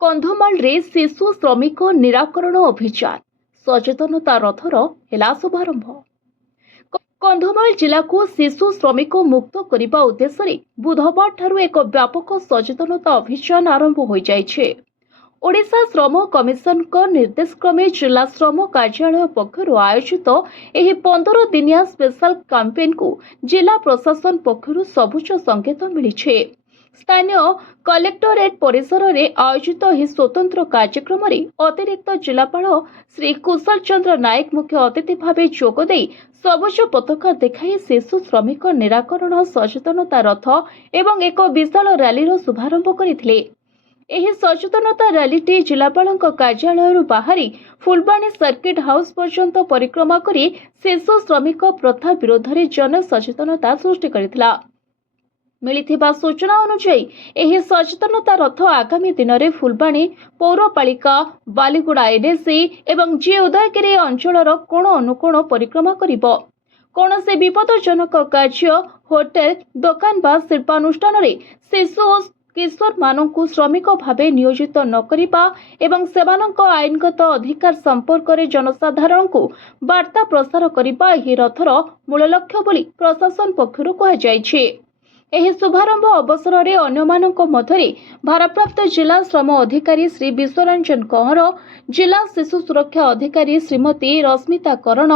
କନ୍ଧମାଳରେ ଶିଶୁ ଶ୍ରମିକ ନିରାକରଣ ଅଭିଯାନ ସଚେତନତା ରଥର ହେଲା ଶୁଭାରମ୍ଭ। କନ୍ଧମାଳ ଜିଲ୍ଲାକୁ ଶିଶୁ ଶ୍ରମିକ ମୁକ୍ତ କରିବା ଉଦ୍ଦେଶ୍ୟରେ ବୁଧବାରଠାରୁ ଏକ ବ୍ୟାପକ ସଚେତନତା ଅଭିଯାନ ଆରମ୍ଭ ହୋଇଯାଇଛି। ଓଡ଼ିଶା ଶ୍ରମ କମିଶନଙ୍କ ନିର୍ଦ୍ଦେଶକ୍ରମେ ଜିଲ୍ଲା ଶ୍ରମ କାର୍ଯ୍ୟାଳୟ ପକ୍ଷରୁ ଆୟୋଜିତ ଏହି 15 ଦିନିଆ ସ୍ପେଶାଲ କ୍ୟାମ୍ପେନକୁ ଜିଲ୍ଲା ପ୍ରଶାସନ ପକ୍ଷରୁ ସବୁଜ ସଂକେତ ମିଳିଛି। ସ୍ଥାନୀୟ କଲେକ୍ଟରେଟ୍ ପରିସରରେ ଆୟୋଜିତ ଏହି ସ୍ୱତନ୍ତ୍ର କାର୍ଯ୍ୟକ୍ରମରେ ଅତିରିକ୍ତ ଜିଲ୍ଲାପାଳ ଶ୍ରୀ କୁଶଳ ଚନ୍ଦ୍ର ନାୟକ ମୁଖ୍ୟ ଅତିଥି ଭାବେ ଯୋଗଦେଇ ସବୁଜ ପତାକା ଦେଖାଇ ଶିଶୁ ଶ୍ରମିକ ନିରାକରଣ ସଚେତନତା ରଥ ଏବଂ ଏକ ବିଶାଳ ରାଲିର ଶୁଭାରମ୍ଭ କରିଥିଲେ। ଏହି ସଚେତନତା ରାଲିଟି ଜିଲ୍ଲାପାଳଙ୍କ କାର୍ଯ୍ୟାଳୟରୁ ବାହାରି ଫୁଲବାଣୀ ସର୍କିଟ ହାଉସ୍ ପର୍ଯ୍ୟନ୍ତ ପରିକ୍ରମା କରି ଶିଶୁ ଶ୍ରମିକ ପ୍ରଥା ବିରୋଧରେ ଜନସଚେତନତା ସୃଷ୍ଟି କରିଥିଲା। ମିଳିଥିବା ସୂଚନା ଅନୁଯାୟୀ ଏହି ସଚେତନତା ରଥ ଆଗାମୀ ଦିନରେ ଫୁଲବାଣୀ ପୌରପାଳିକା, ବାଲିଗୁଡ଼ା ଏନ୍ଏସି ଏବଂ ଜି ଉଦୟଗିରି ଅଞ୍ଚଳର କୋଣ ଅନୁକୋଣ ପରିକ୍ରମା କରିବ। କୌଣସି ବିପଦଜନକ କାର୍ଯ୍ୟ, ହୋଟେଲ, ଦୋକାନ ବା ଶିଳ୍ପାନୁଷ୍ଠାନରେ ଶିଶୁ ଓ କିଶୋରମାନଙ୍କୁ ଶ୍ରମିକ ଭାବେ ନିୟୋଜିତ ନ କରିବା ଏବଂ ସେମାନଙ୍କ ଆଇନଗତ ଅଧିକାର ସମ୍ପର୍କରେ ଜନସାଧାରଣଙ୍କୁ ବାର୍ତ୍ତା ପ୍ରସାର କରିବା ଏହି ରଥର ମୂଳ ଲକ୍ଷ୍ୟ ବୋଲି ପ୍ରଶାସନ ପକ୍ଷରୁ କୁହାଯାଇଛି। ଏହି ଶୁଭାରମ୍ଭ ଅବସରରେ ଅନ୍ୟମାନଙ୍କ ମଧ୍ୟରେ ଭାରପ୍ରାପ୍ତ ଜିଲ୍ଲା ଶ୍ରମ ଅଧିକାରୀ ଶ୍ରୀ ବିଶ୍ୱରଞ୍ଜନ କହଁର, ଜିଲ୍ଲା ଶିଶୁ ସୁରକ୍ଷା ଅଧିକାରୀ ଶ୍ରୀମତୀ ରଶ୍ମିତା କରଣ,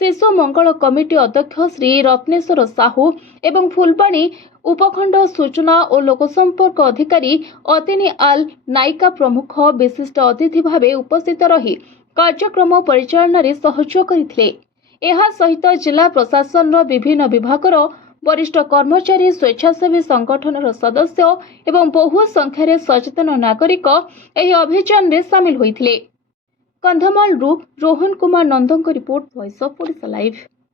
ଶିଶୁ ମଙ୍ଗଳ କମିଟି ଅଧ୍ୟକ୍ଷ ଶ୍ରୀ ରତ୍ନେଶ୍ୱର ସାହୁ ଏବଂ ଫୁଲବାଣୀ ଉପଖଣ୍ଡ ସୂଚନା ଓ ଲୋକସମ୍ପର୍କ ଅଧିକାରୀ ଅତିନି ଆଲ ନାଇକା ପ୍ରମୁଖ ବିଶିଷ୍ଟ ଅତିଥି ଭାବେ ଉପସ୍ଥିତ ରହି କାର୍ଯ୍ୟକ୍ରମ ପରିଚାଳନାରେ ସହଯୋଗ କରିଥିଲେ। ଏହା ସହିତ ଜିଲ୍ଲା ପ୍ରଶାସନର ବିଭିନ୍ନ ବିଭାଗର ବରିଷ୍ଠ କର୍ମଚାରୀ, ସ୍ୱେଚ୍ଛାସେବୀ ସଂଗଠନର ସଦସ୍ୟ ଏବଂ ବହୁ ସଂଖ୍ୟାରେ ସଚେତନ ନାଗରିକ ଏହି ଅଭିଯାନରେ ସାମିଲ ହୋଇଥିଲେ। କନ୍ଧମାଳରୁ ରୋହନ କୁମାର ନନ୍ଦଙ୍କ report, voice of Odisha live.